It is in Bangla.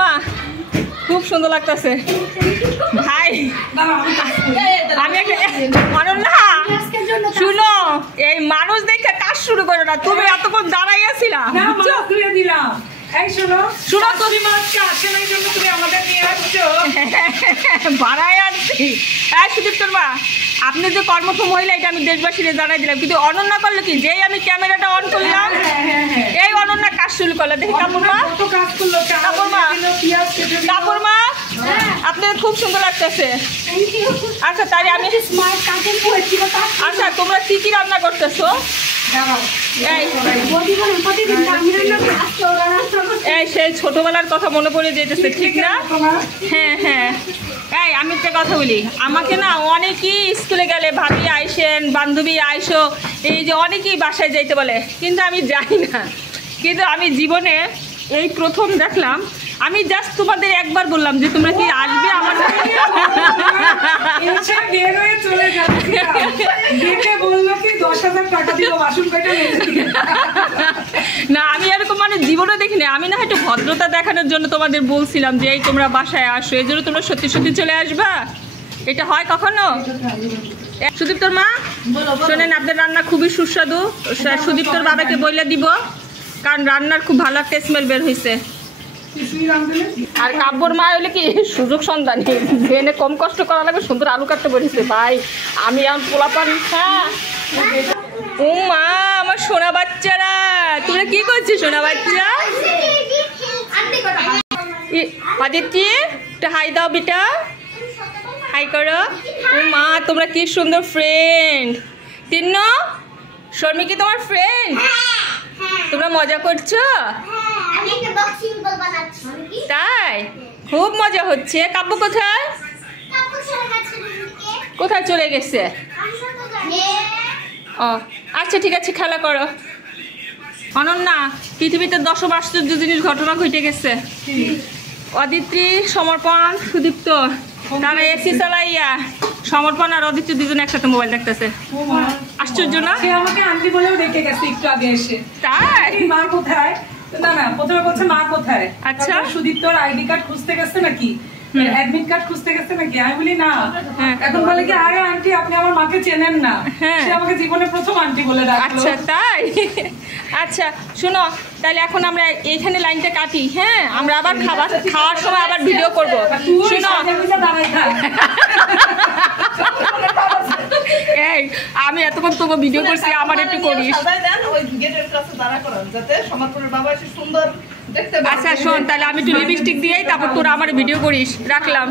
মা খুব সুন্দর লাগতেছে ভাই। আমি অনন্যা শুনো, এই মানুষ দেখে কাজ শুরু করো না, তুমি এতক্ষণ দাঁড়াইয়াছিলা বাড়াই আসছি। সুদীপ্তর মা, আপনি যে কর্মঠ মহিলা এটা আমি দেশবাসীরে জানাই দিলাম, কিন্তু অনন্যা করলো কি, যেই আমি ক্যামেরাটা অন করলাম এই অনন্যা কাজ শুরু করলো। দেখি কাপড় মা, কাপড় মা আপনার খুব সুন্দর লাগতেছে। আচ্ছা তাই আমি আচ্ছা তোমরা কি কি রান্না করতেছো? এই সেই ছোটবেলার কথা মনে পড়ে যেতেছে, ঠিক না? হ্যাঁ হ্যাঁ। এই আমি একটা কথা বলি, আমাকে না অনেকেই স্কুলে গেলে ভাবি আইসেন, বান্ধবী আইসো, এই যে অনেকেই বাসায় যাইতে বলে, কিন্তু আমি যাই না। কিন্তু আমি জীবনে এই প্রথম দেখলাম, আমি জাস্ট তোমাদের একবার বললাম যে তোমরা কি আসবে আমার না, আমি এরকম মানে জীবনে দেখিনি। আমি না একটু ভদ্রতা দেখানোর জন্য তোমাদের বলছিলাম যে এই তোমরা বাসায় আসো, এই জন্য তোমরা সত্যি সত্যি চলে আসবা। এটা হয় কখনো? সুদীপ্তর মা শোনেন, আপনার রান্না খুবই সুস্বাদু, সুদীপ্তর বাবাকে বইলে দিব, কারণ রান্নার খুব ভালো একটা স্মেল বের হয়েছে। আর কাব্যর মা হইলে কি সুযোগ সন্ধান, জেনে কম কষ্ট করা লাগবে, সুন্দর আলু কাটতে বলেছে ভাই। আমি আর পোলা পান। হ্যাঁ ও মা, আমার সোনা বাচ্চারা, তোমরা কি করছিস সোনা বাচ্চা? আদিত্য একটা হাই দাও বেটা, হাই করো। ও মা তোমরা কি সুন্দর ফ্রেন্ড। তিন্নু শর্মি কি তোমার ফ্রেন্ড? তোমরা মজা করছো? তাই খুব মজা হচ্ছে। কাব্য কোথায়? কোথায় চলে গেছে? ও আচ্ছা ঠিক আছে, খেলা করো। অনন্যা, পৃথিবীতে 10 আশ্চর্য জিনিস ঘটনা ঘটে গেছে। অদিত্রী, সমর্পণ, সুদীপ্ত, তারা এসি চালাইয়া সমর্পণ আর অদিত্য দুজন একসাথে মোবাইল দেখতেছে। আশ্চর্য না? আমাকে আন্টি বলেও ডেকে গেছে একটু আগে এসে। তাই মা কোথায়? না না, প্রথমে বলছে মা কোথায়। আচ্ছা, সুদীপ্তর আইডি কার্ড খুঁজতে গেছে নাকি, অ্যাডমিট কার্ড খুঁজতে গেছে নাকি? আমি বলি না। এখন বলে কি, আরে আন্টি আপনি আমার মাকে চেনেন না। সে আমাকে জীবনে প্রথম আন্টি বলে ডাকলো। আচ্ছা তাই। আচ্ছা শুনো, তাহলে এখন আমরা এইখানে লাইনটা কাটি। হ্যাঁ, আমরা আবার খাওয়ার সময় আবার ভিডিও করব। শুনো, এই আমি এতক্ষণ তোমার ভিডিও করছি, আমার একটু করিস। আচ্ছা শোন, তাহলে আমি একটু লিপস্টিক দিয়েই তারপর তোরা আমার ভিডিও করিস। রাখলাম।